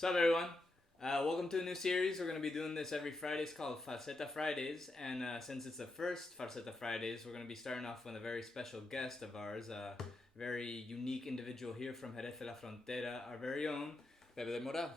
What's up, everyone? Welcome to a new series. We're going to be doing this every Friday. It's called Falseta Fridays, and since it's the first Falseta Fridays, we're going to be starting off with a very special guest of ours, a very unique individual here from Jerez de la Frontera, our very own Pepe del Morao.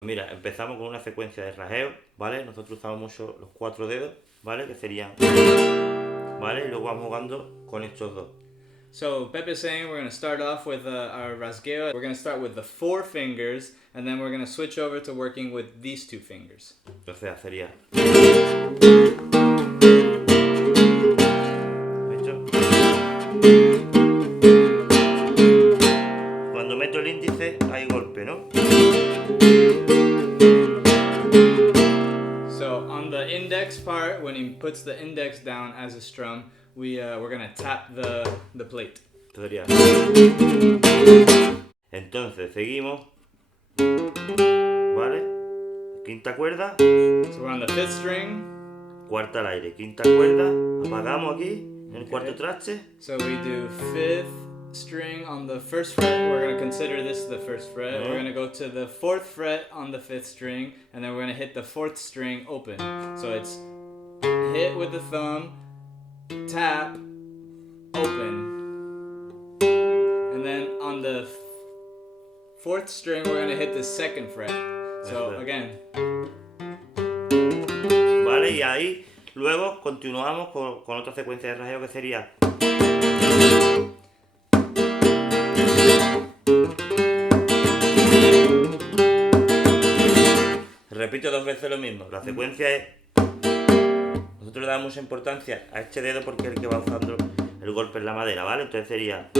Mira, empezamos con una secuencia de rasgueo, ¿vale? Nosotros usamos mucho los 4 dedos, ¿vale? Que serían, ¿vale? Y luego vamos jugando con estos dos. So Pepe's saying we're going to start off with our rasgueo. We're going to start with the 4 fingers, and then we're going to switch over to working with these 2 fingers. Entonces sería... Cuando meto el índice hay golpe, ¿no? So on the index part, when he puts the index down as a strum, we're gonna tap the plate. Sería... Entonces seguimos, ¿vale? Quinta cuerda. So we're on the 5th string. Cuarta al aire, quinta cuerda. Apagamos aquí en el cuarto traste. So we do 5th string on the 1st fret. We're gonna consider this the 1st fret. We're gonna go to the 4th fret on the 5th string, and then we're gonna hit the 4th string open. So it's hit with the thumb, tap, open, and then on the 4th string we're gonna hit the 2nd fret. So again. Vale, y ahí luego continuamos con otra secuencia de rasgueo que sería... Repito 2 veces lo mismo. La secuencia es... Nosotros le damos mucha importancia a este dedo porque es el que va usando el golpe en la madera, ¿vale? Entonces sería...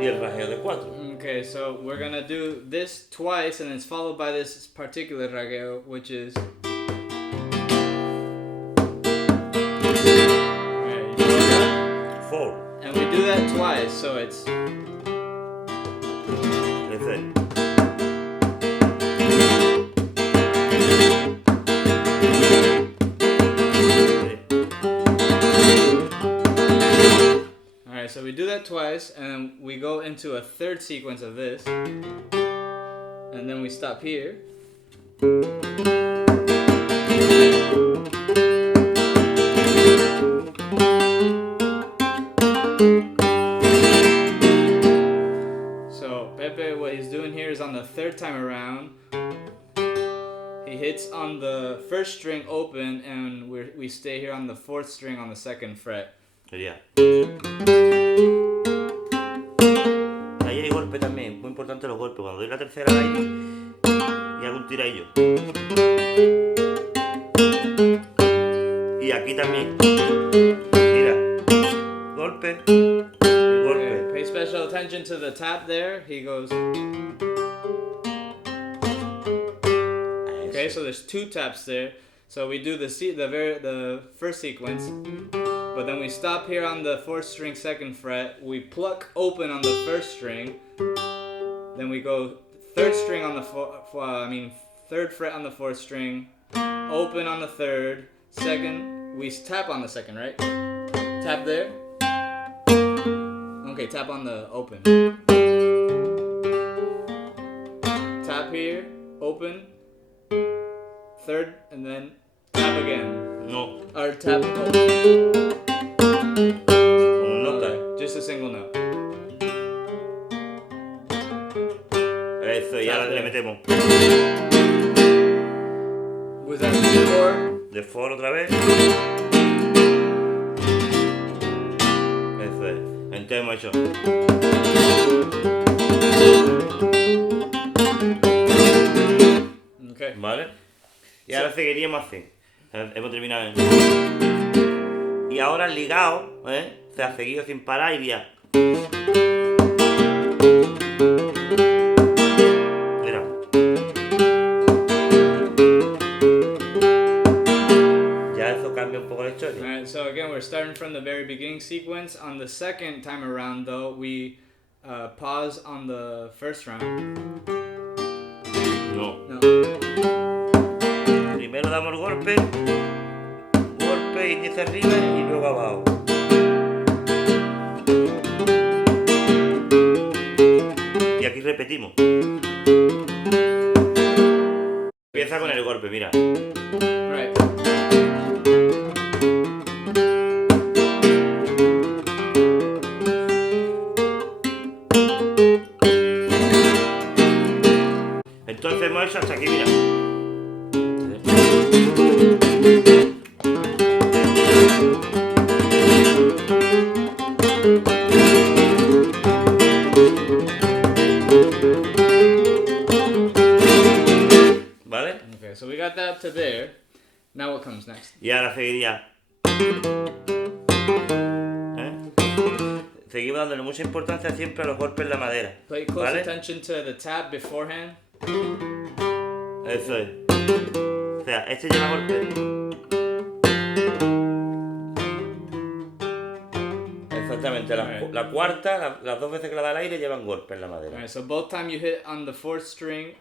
Y el rasgueo de 4. Okay, so we're gonna do this twice, and it's followed by this particular rasgueo, which is... Alright, you know that? 4. And we do that twice, so it's... Alright, so we do that twice, and we go into a 3rd sequence of this, and then we stop here. So Pepe, what he's doing here is on the 3rd time around, he hits on the 1st string open, and we stay here on the 4th string on the 2nd fret. Sería... Ahí hay golpe también, muy importante los golpes. Cuando doy la tercera al aire y hago un tiradillo. Y aquí también. Tira. Golpe. Y golpe. Okay, pay special attention to the tap there. He goes... Okay, so there's 2 taps there. So we do the 1st sequence. But then we stop here on the 4th string 2nd fret, we pluck open on the 1st string, then we go 3rd string on the 3rd fret on the 4th string, open on the 3rd, 2nd, we tap on the 2nd, right? Tap there. Okay, tap on the open. Tap here, open, 3rd, and then tap again. No. Or tap open. Nota. Just a single note. Eso, y ahora le metemos. Was that before? De 4 otra vez. Eso es. Entonces hemos hecho. Okay. ¿Vale? Y ahora seguiríamos así. Hemos terminado y ahora ligado, se ha seguido sin parar y ya. Mira. starting from the very beginning sequence. On the second time around, though, we pause on the first round. No. No. Primero damos el golpe, índice arriba y luego abajo. Y aquí repetimos. Empieza con el golpe, mira. Right. Entonces hemos hecho hasta aquí, mira. ¿Vale? Okay, so we got that up to there. Now what comes next? Y ahora seguiría. Seguimos dándole mucha importancia siempre a los golpes en la madera. Pay close ¿Vale? attention to the tab beforehand. Eso es. O sea, este lleva golpe. Exactamente, la cuarta, las dos veces que la da al aire llevan golpe en la madera. Alright, so both time you hit on the fourth string,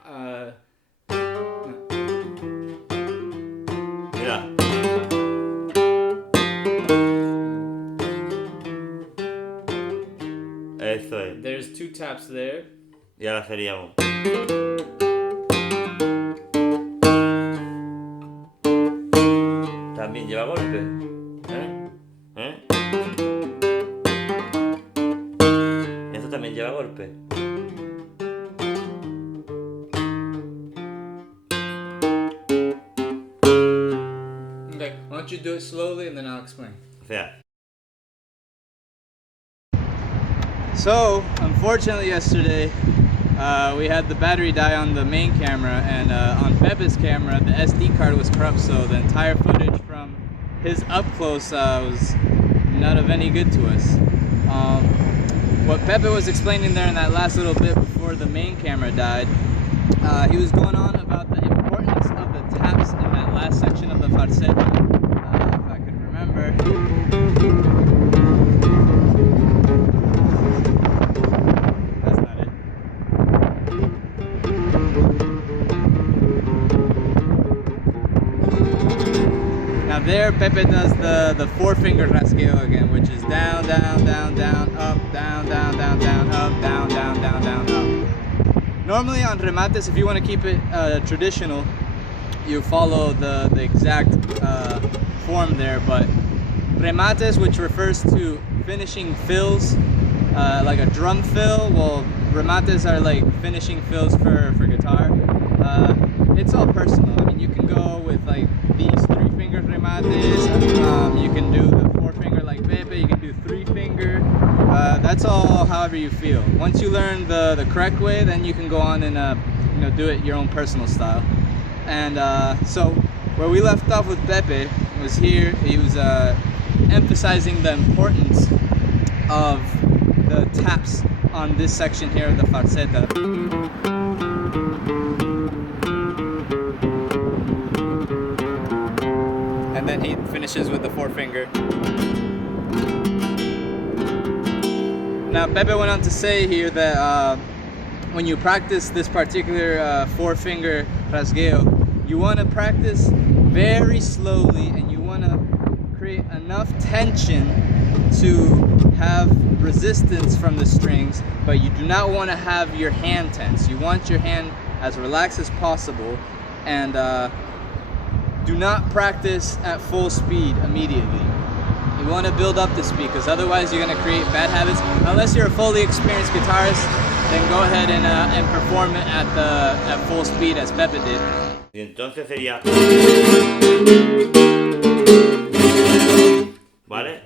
Mira. Eso es. there's 2 taps there. Y ahora seríamos. También lleva golpe. Eso también lleva golpe. Okay, why don't you do it slowly and then I'll explain. O sea. So, unfortunately yesterday, we had the battery die on the main camera, and on Pepe's camera, the SD card was corrupt, so the entire footage from his up close was not of any good to us. What Pepe was explaining there in that last little bit before the main camera died, he was going on about the importance of the taps in that last section of the falseta. If I could remember. That's not it. Now there, Pepe does the 4-finger rasgueo again, which is down, down, down, down, up, down, down, down, down, up, down, down, down, down, up. Normally on remates, if you want to keep it traditional, you follow the exact form there, but remates, which refers to finishing fills, like a drum fill, well, remates are like finishing fills for guitar. It's all personal. I mean, you can go with like these 3-finger remates, you can do the 4-finger like Pepe, you can do 3-finger, that's all however you feel. Once you learn the correct way, then you can go on and do it your own personal style. And so where we left off with Pepe was here. He was emphasizing the importance of the taps on this section here of the falseta. And then he finishes with the 4-finger. Now Pepe went on to say here that when you practice this particular 4-finger rasgueo, you want to practice very slowly, and you want to create enough tension to have resistance from the strings, but you do not want to have your hand tense. You want your hand as relaxed as possible, and do not practice at full speed immediately. You want to build up the speed, because otherwise you're going to create bad habits. Unless you're a fully experienced guitarist, then go ahead and perform it at full speed as Pepe did. Y entonces sería. ¿Vale?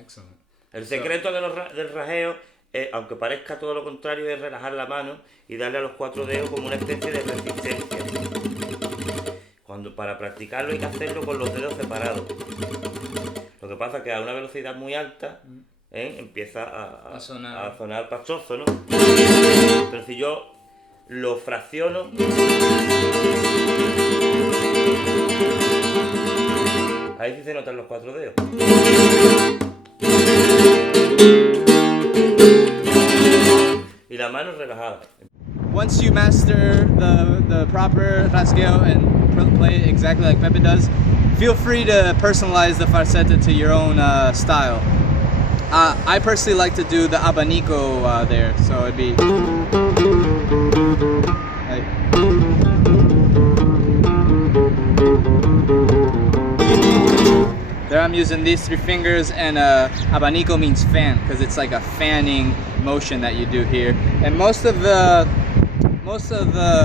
Excellent. El secreto del rajeo, aunque parezca todo lo contrario, es relajar la mano y darle a los 4 dedos como una especie de resistencia. Para practicarlo hay que hacerlo con los dedos separados. Lo que pasa es que a una velocidad muy alta empieza a sonar pastoso, ¿no? Pero si yo lo fracciono, Ahí sí se notan los 4 dedos. Y la mano relajada. Once you master the proper rasgueo and play it exactly like Pepe does, feel free to personalize the falseta to your own style. I personally like to do the abanico there, so it'd be like, there I'm using these 3 fingers, and abanico means fan because it's like a fanning motion that you do here, and most of the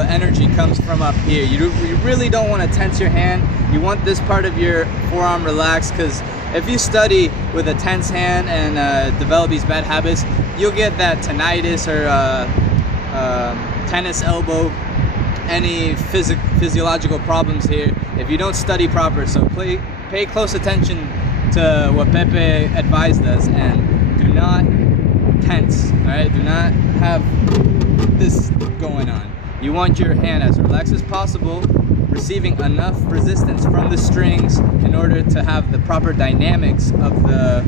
energy comes from up here. You really don't want to tense your hand. You want this part of your forearm relaxed, because if you study with a tense hand and develop these bad habits, you'll get that tinnitus or tennis elbow, any physiological problems here if you don't study proper. So pay close attention to what Pepe advised us, and do not tense, alright? Do not have this going on. You want your hand as relaxed as possible, receiving enough resistance from the strings in order to have the proper dynamics of the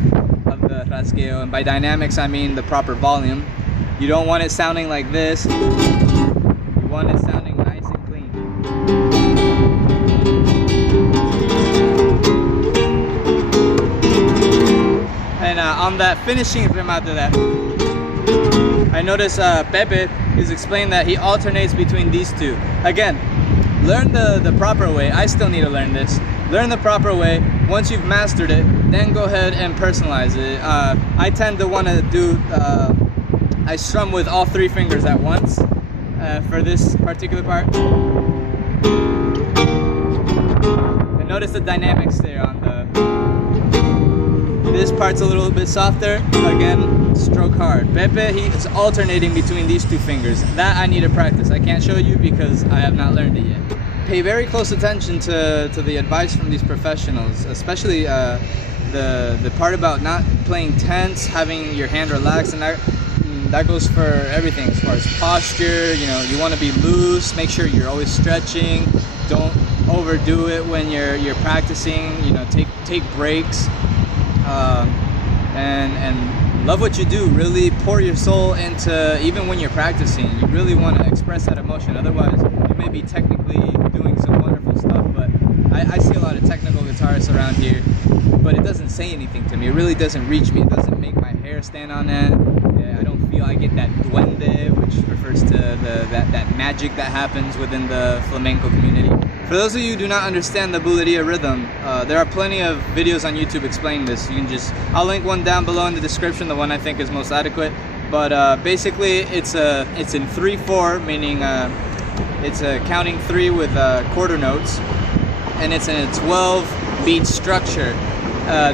rasgueo, and by dynamics I mean the proper volume. You don't want it sounding like this. You want it sounding nice and clean. And on that finishing remate that, I notice Pepe is explaining that he alternates between these two. Again, learn the proper way. I still need to learn this. Learn the proper way. Once you've mastered it, then go ahead and personalize it. I tend to want to do, I strum with all 3 fingers at once for this particular part. And notice the dynamics there on this part's a little bit softer. Again, stroke hard. Pepe, he is alternating between these 2 fingers. That I need to practice. I can't show you because I have not learned it yet. Pay very close attention to the advice from these professionals, especially the part about not playing tense, having your hand relaxed, and that goes for everything as far as posture. You know, you want to be loose. Make sure you're always stretching. Don't overdo it when you're practicing. You know, take breaks. And love what you do. Really pour your soul into, even when you're practicing, you really want to express that emotion. Otherwise, you may be technically doing some wonderful stuff, but I see a lot of technical guitarists around here, but it doesn't say anything to me. It really doesn't reach me. It doesn't make my hair stand on end. I don't feel I get that duende, which refers to that magic that happens within the flamenco community. For those of you who do not understand the buleria rhythm, there are plenty of videos on YouTube explaining this. You can I'll link one down below in the description, the one I think is most adequate. But basically, it's in 3/4, meaning it's counting 3 with quarter notes, and it's in a 12-beat structure.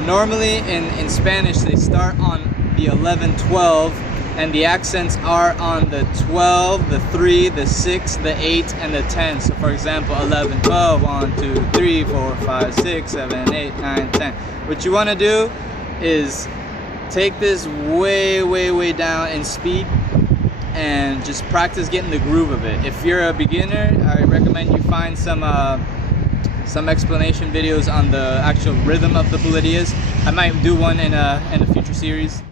Normally in Spanish, they start on the 11-12, and the accents are on the 12, the 3, the 6, the 8, and the 10. So for example, 11, 12, 1, 2, 3, 4, 5, 6, 7, 8, 9, 10. What you want to do is take this way down in speed and just practice getting the groove of it. If you're a beginner, I recommend you find some explanation videos on the actual rhythm of the bulerias. I might do one in a future series.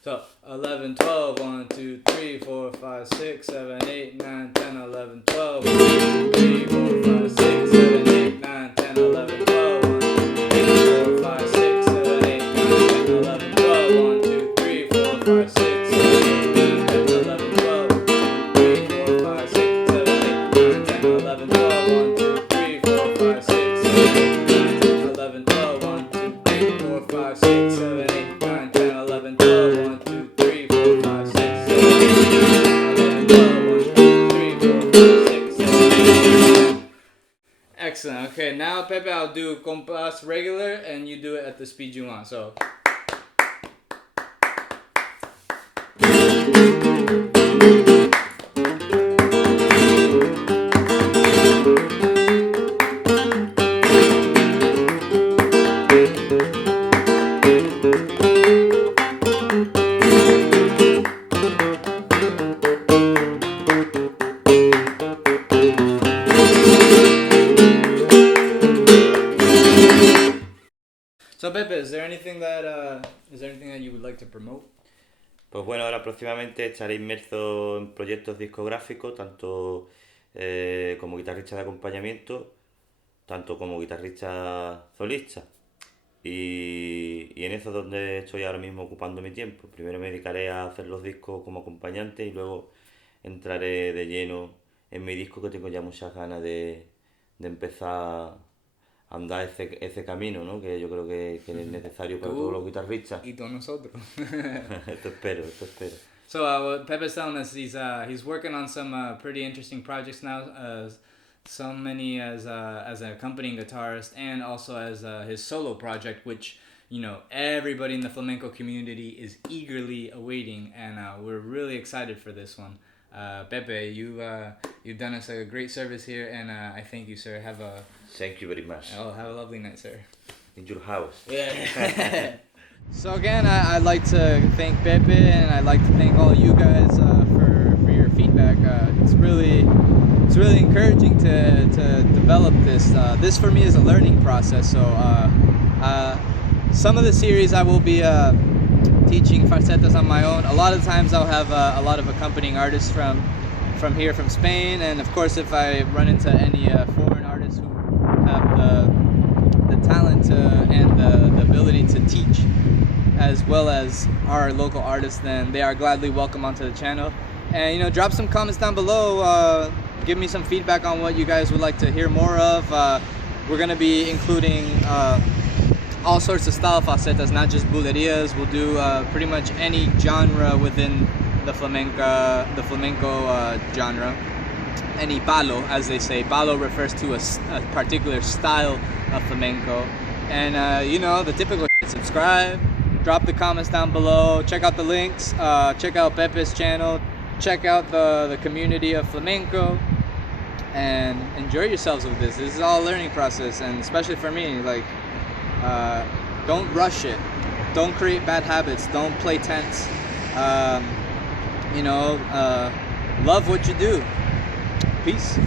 So 11, 12, 1, 2, 3, 4, 5, 6, 7, 8, 9, 10, 11, 12, 1, 2, 3, 4, 5, 6, 7, 8, 9, 10, 11, 12, 1, 2, 3, 4, 5, 6, 7, 8, 9, 10, 11, 12, 1, 2, 3, 4, 5, 6, 7, 8, 9, 10, 11, 12, 1, 2, 3, 4, 5, 6, 7, 8, 9, 10, 11, 12, 1, 2, 3, 4, 5, 6, 7, 8, 9, 10, 11, 12, 1, 2, 3, 4, 5, 6, 7, 8, 9, 10, 11, 12, 1, 2, 3, 4, 5, 6, 7, 8, 9, 10, 11, 12, 1, 2, 3, 4, 5, 6, 7, 8. Excellent. Okay, now Pepe, I'll do compass regular, and you do it at the speed you want. So. anything that you would like to promote? Pues bueno, ahora próximamente estaré inmerso en proyectos discográficos, tanto como guitarrista de acompañamiento, tanto como guitarrista solista. Y en eso es donde estoy ahora mismo ocupando mi tiempo. Primero me dedicaré a hacer los discos como acompañante y luego entraré de lleno en mi disco, que tengo ya muchas ganas de empezar a andar ese camino, ¿no? Que yo creo que es necesario para todos los guitarristas. Y todos nosotros. Esto espero. So what Pepe's telling us, he's working on some pretty interesting projects now, so many as an accompanying guitarist and also as his solo project, which, you know, everybody in the flamenco community is eagerly awaiting, and we're really excited for this one. Pepe, you've done us a great service here, and I thank you, sir. Thank you very much. Oh, have a lovely night, sir. In your house. Yeah. So again, I'd like to thank Pepe, and I'd like to thank all you guys for your feedback. It's really encouraging to develop this. This for me is a learning process. So some of the series I will be teaching falsetas on my own. A lot of times I'll have a lot of accompanying artists from here, from Spain, and of course if I run into any foreign artists who have the talent and the ability to teach, as well as our local artists, then they are gladly welcome onto the channel. And, you know, drop some comments down below. Give me some feedback on what you guys would like to hear more of. We're going to be including all sorts of style falsetas, not just bulerias. We'll do pretty much any genre within the flamenco genre. Any palo, as they say. Palo refers to a particular style of flamenco. And, you know, the typical subscribe, drop the comments down below, check out the links, check out Pepe's channel, check out the community of flamenco, and enjoy yourselves with this. This is all a learning process, and especially for me, like, don't rush it. Don't create bad habits. Don't play tense. You know, love what you do. Peace.